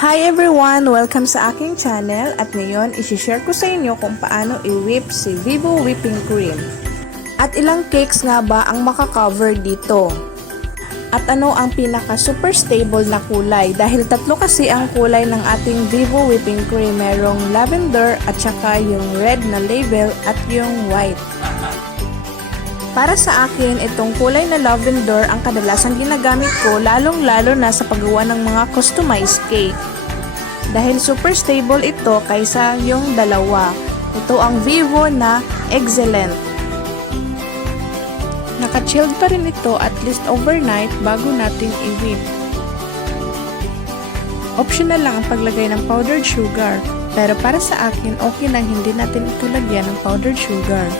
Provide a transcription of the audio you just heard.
Hi everyone! Welcome sa aking channel at ngayon isi-share ko sa inyo kung paano i-whip si Vivo whipping cream. At ilang cakes nga ba ang makakover dito? At ano ang pinaka super stable na kulay? Dahil tatlo kasi ang kulay ng ating Vivo whipping cream. Merong lavender at saka yung red na label at yung white. Para sa akin, itong kulay na lavender ang kadalasan ginagamit ko lalong-lalo na sa paggawa ng mga customized cake. Dahil super stable ito kaysa yung dalawa. Ito ang Vivo na excellent. Naka-chilled pa rin ito at least overnight bago natin i-whip. Optional lang ang paglagay ng powdered sugar, pero para sa akin okay lang hindi natin ito lagyan ng powdered sugar.